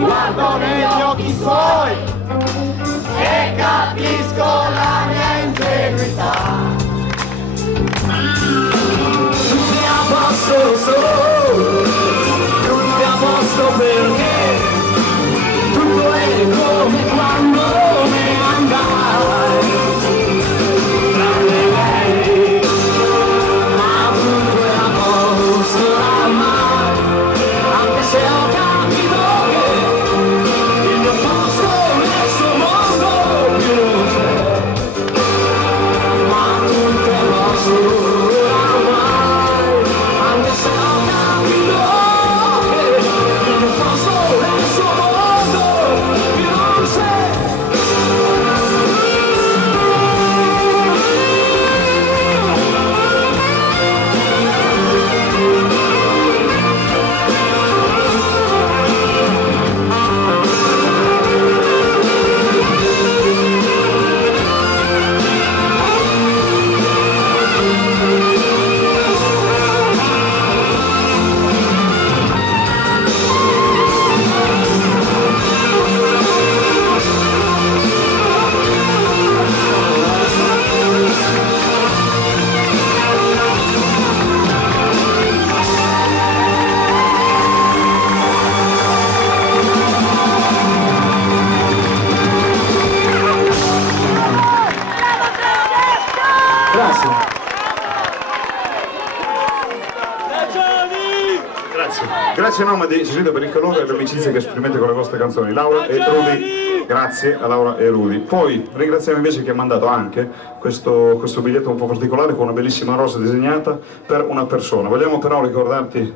guardo negli occhi suoi e capisco la mia ingenuità. Tutti a posto solo, tutti a posto perché tutto è come quando me ne andai. Tranne lei, ma tutto è a posto ormai, anche se ho capito che il mio posto nel suo mondo più non c'è. Ma tutto è a posto ormai, anche se ho capito che il mio posto nel suo mondo più non c'è. Grazie a nome di Cecilia per il calore e l'amicizia che esprimete con le vostre canzoni. Laura e Rudy, grazie a Laura e Rudy. Poi ringraziamo invece chi ha mandato anche questo biglietto un po' particolare con una bellissima rosa disegnata per una persona. Vogliamo però ricordarti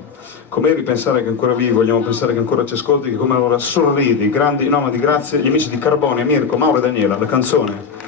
com'eri, pensare che ancora vivi, vogliamo pensare che ancora ci ascolti, che come ora sorridi, grandi nomi di grazie, gli amici di Carbone, Mirko, Mauro e Daniela, la canzone